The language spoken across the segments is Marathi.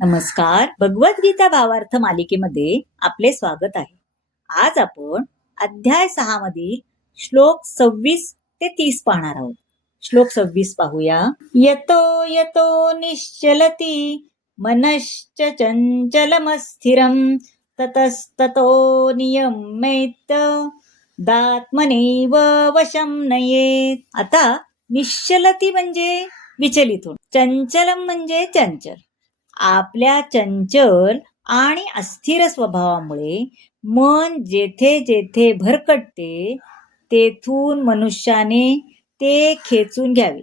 नमस्कार. भगवद्गीता भावार्थ मालिकेमध्ये आपले स्वागत आहे. आज आपण अध्याय 6 मधील श्लोक 26 ते 30 पाहणार आहोत. श्लोक 26 पाहूया. यतो यतो निश्चलती मनश्च चंचलमस्थिरं ततस्ततो नियम्येत दात्मनैव वशं नयेत. आता निश्चलती म्हणजे विचलित होणे, चंचलम म्हणजे चंचल. आपल्या चंचल आणि अस्थिर स्वभावामुळे मन जेथे जेथे भरकटते तेथून मनुष्याने ते खेचून घ्यावे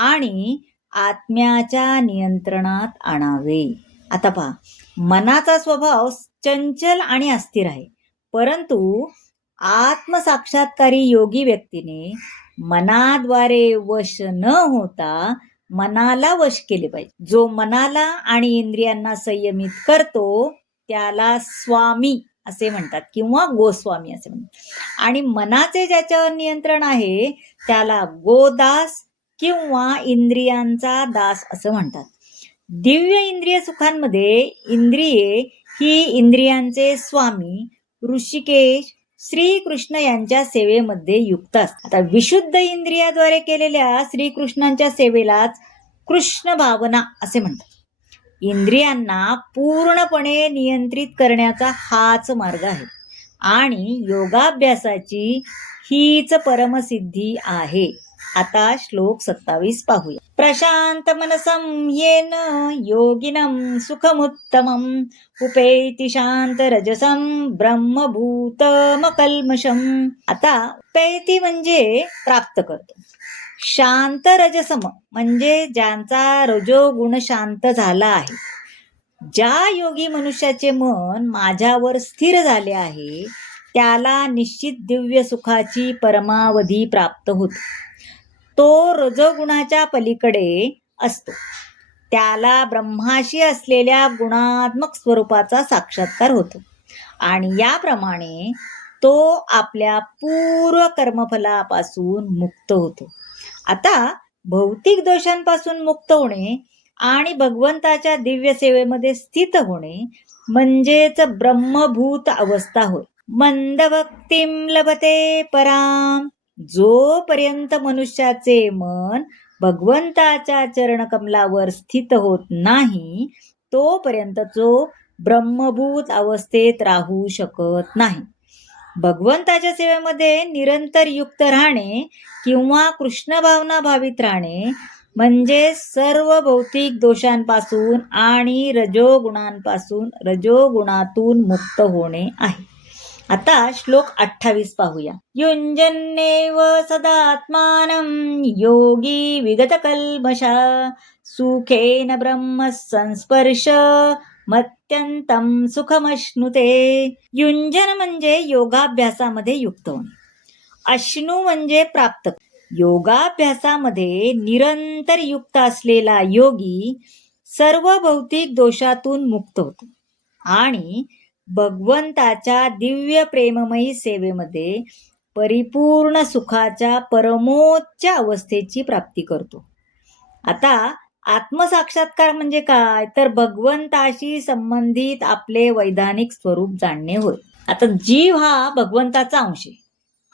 आणि आत्म्याच्या नियंत्रणात आणावे. आता पहा, मनाचा स्वभाव चंचल आणि अस्थिर आहे, परंतु आत्मसाक्षात्कारी योगी व्यक्तीने मनाद्वारे वश न होता मनाला वश केले पाहिजे. जो मनाला आणि इंद्रियांना संयमित करतो त्याला स्वामी असे म्हणतात किंवा गोस्वामी असे म्हणतात. आणि मनाचे ज्याच्यावर नियंत्रण आहे त्याला गोदास किंवा इंद्रियांचा दास असं म्हणतात. दिव्य इंद्रिय सुखांमध्ये इंद्रिये ही इंद्रियांचे स्वामी ऋषिकेश श्रीकृष्ण यांच्या सेवेमध्ये युक्त असतात. आता विशुद्ध इंद्रियाद्वारे केलेल्या श्रीकृष्णांच्या सेवेलाच कृष्ण भावना असे म्हणतात. इंद्रियांना पूर्णपणे नियंत्रित करण्याचा हाच मार्ग आहे आणि योगाभ्यासाची हीच परमसिद्धी आहे. आता श्लोक 27 पाहूया. प्रशांत मनसं येन योगिनं सुखमुत्तमं उपैति शांत रजसं ब्रह्मभूतमकल्मषं. आता उपैति म्हणजे प्राप्त करतो, शांत रजसम म्हणजे ज्यांचा रजोगुण शांत झाला आहे. ज्या योगी मनुष्याचे मन माझ्यावर स्थिर झाले आहे त्याला निश्चित दिव्य सुखाची परमावधी प्राप्त होते. तो रजोगुणाच्या पलीकडे असतो, त्याला ब्रह्माशी असलेल्या गुणात्मक स्वरूपाचा साक्षात्कार होतो आणि याप्रमाणे तो आपल्या पूर्व कर्मफलापासून मुक्त होतो. आता भौतिक दोषांपासून मुक्त होणे आणि भगवंताच्या दिव्य सेवेमध्ये स्थित होणे म्हणजेच ब्रह्मभूत अवस्था होय. मंदभक्तिं लभते पराम. जोपर्यंत मनुष्याचे मन भगवंताच्या चरणकमलावर स्थित होत नाही तोपर्यंत तो ब्रह्मभूत अवस्थेत राहू शकत नाही. भगवंताच्या सेवेमध्ये निरंतर युक्त राहणे किंवा कृष्ण भावना भावित राहणे म्हणजे सर्व भौतिक दोषांपासून आणि रजोगुणातून मुक्त होणे आहे. आता श्लोक 28 पाहूया. युञ्जन्नेव सदात्मानं योगी विगतकल्मषा सुखेन ब्रह्म संस्पर्श मत्यंतम सुखमश्नुते. युंजन म्हणजे योगाभ्यासामध्ये युक्त होणे, अश्नू म्हणजे प्राप्त. योगाभ्यासामध्ये निरंतर युक्त असलेला योगी सर्व भौतिक दोषातून मुक्त होतो आणि भगवंताच्या दिव्य प्रेममयी सेवेमध्ये परिपूर्ण सुखाच्या परमोच्च अवस्थेची प्राप्ती करतो. आता आत्मसाक्षात्कार म्हणजे काय, तर भगवंताशी संबंधित आपले वैधानिक स्वरूप जाणणे होय. आता जीव हा भगवंताचा अंश आहे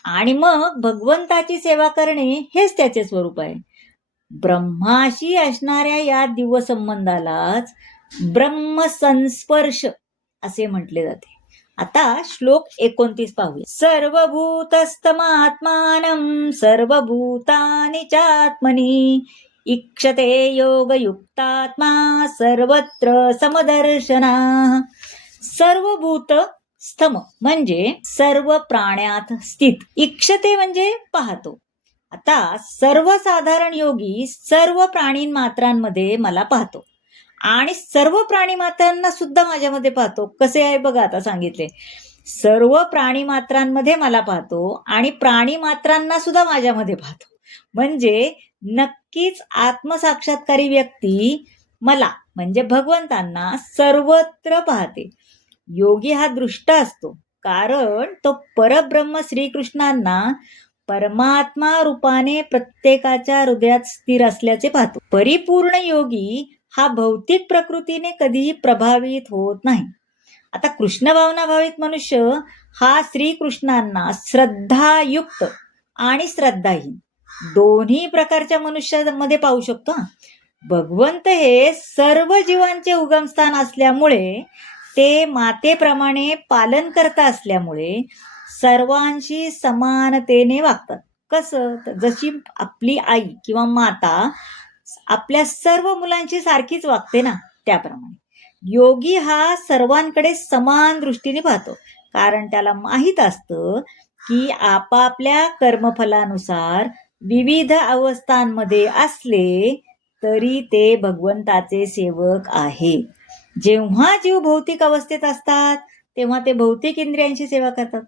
आणि मग भगवंताची सेवा करणे हेच त्याचे स्वरूप आहे. ब्रह्माशी असणाऱ्या या दिव्य संबंधालाच ब्रह्मसंस्पर्श असे म्हटले जाते. आता श्लोक 29 पाहूया. सर्वभूतस्थमात्मानं सर्वभूतानि चात्मनि इक्षते योगयुक्तात्मा सर्वत्र समदर्शना. सर्वभूत स्थम म्हणजे सर्व प्राण्यात स्थित, इक्षते म्हणजे पाहतो. आता सर्वसाधारण योगी सर्व प्राणी मात्रांमध्ये मला पाहतो आणि सर्व प्राणी मात्रांना सुद्धा माझ्यामध्ये पाहतो. कसे आहे बघा, आता सांगितले, सर्व प्राणी मात्रांमध्ये मला पाहतो आणि प्राणी मात्रांना सुद्धा माझ्यामध्ये पाहतो. म्हणजे नक्कीच आत्मसाक्षात्कारी व्यक्ती मला म्हणजे भगवंतांना सर्वत्र पाहते. योगी हा दृष्ट असतो कारण तो परब्रह्म श्रीकृष्णांना परमात्मा रूपाने प्रत्येकाच्या हृदयात स्थिर असल्याचे पाहतो. परिपूर्ण योगी हा भौतिक प्रकृतीने कधीही प्रभावित होत नाही. आता कृष्ण भावनाभावित मनुष्य हा श्रीकृष्णांना श्रद्धायुक्त आणि श्रद्धाहीन दोन्ही प्रकारच्या मनुष्यामध्ये पाहू शकतो. भगवंत हे सर्व जीवांचे उगमस्थान असल्यामुळे, ते मातेप्रमाणे पालन करता असल्यामुळे सर्वांशी समानतेने वागतात. कसं? जशी आपली आई किंवा माता आपल्या सर्व मुलांची सारखीच वागते ना, त्याप्रमाणे योगी हा सर्वांकडे समान दृष्टीने पाहतो. कारण त्याला माहीत असतं की आपापल्या कर्मफलानुसार विविध अवस्थांमध्ये असले तरी ते भगवंताचे सेवक आहे. जेव्हा जीव भौतिक अवस्थेत असतात तेव्हा ते भौतिक इंद्रियांची सेवा करतात,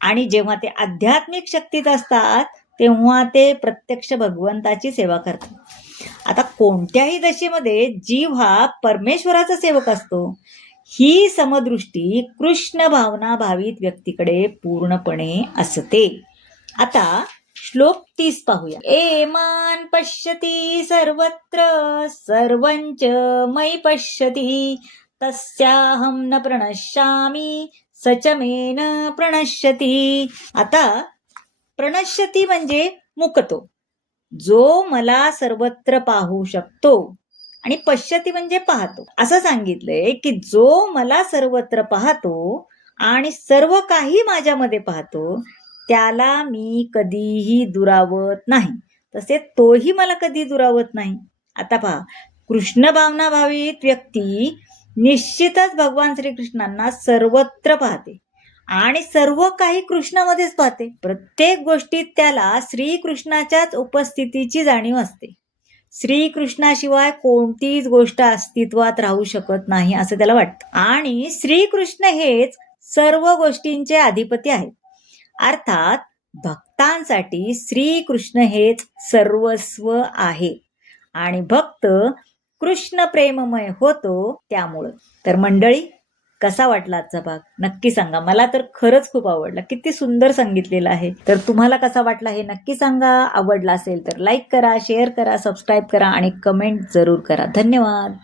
आणि जेव्हा ते आध्यात्मिक शक्तीत असतात तेव्हा ते प्रत्यक्ष भगवंताची सेवा करतात. आता कोणत्याही दशेमध्ये जीव हा परमेश्वराचा सेवक असतो. ही समदृष्टी कृष्ण भावना भावित व्यक्तीकडे पूर्णपणे असते. आता श्लोक 30 पाहूया. एमान पश्यति सर्वत्र सर्वंच मयि पश्यति तस्याहं न प्रणश्यामि सच मे न प्रणश्यति. आता प्रणश्यति म्हणजे मुकतो, जो मला सर्वत्र पाहू शकतो, आणि पश्यति म्हणजे पाहतो. असं सांगितलंय की जो मला सर्वत्र पाहतो आणि सर्व काही माझ्यामध्ये पाहतो त्याला मी कधीही दुरावत नाही, तसे तोही मला कधी दुरावत नाही. आता पहा, कृष्ण भावना भावित व्यक्ती निश्चितच भगवान श्रीकृष्णांना सर्वत्र पाहते आणि सर्व काही कृष्णामध्येच पाहते. प्रत्येक गोष्टीत त्याला श्रीकृष्णाच्याच उपस्थितीची जाणीव असते. श्रीकृष्णाशिवाय कोणतीच गोष्ट अस्तित्वात राहू शकत नाही असं त्याला वाटतं, आणि श्रीकृष्ण हेच सर्व गोष्टींचे अधिपती आहेत. अर्थात भक्तांसाठी श्रीकृष्ण हेच सर्वस्व आहे आणि भक्त कृष्ण प्रेममय होतो त्यामुळं. तर मंडळी, कसा वाटला आजचा भाग नक्की सांगा. मला तर खरंच खूप आवडला, किती सुंदर सांगितलेलं आहे. तर तुम्हाला कसा वाटला हे नक्की सांगा. आवडला असेल तर लाईक करा, शेअर करा, सबस्क्राईब करा आणि कमेंट जरूर करा. धन्यवाद.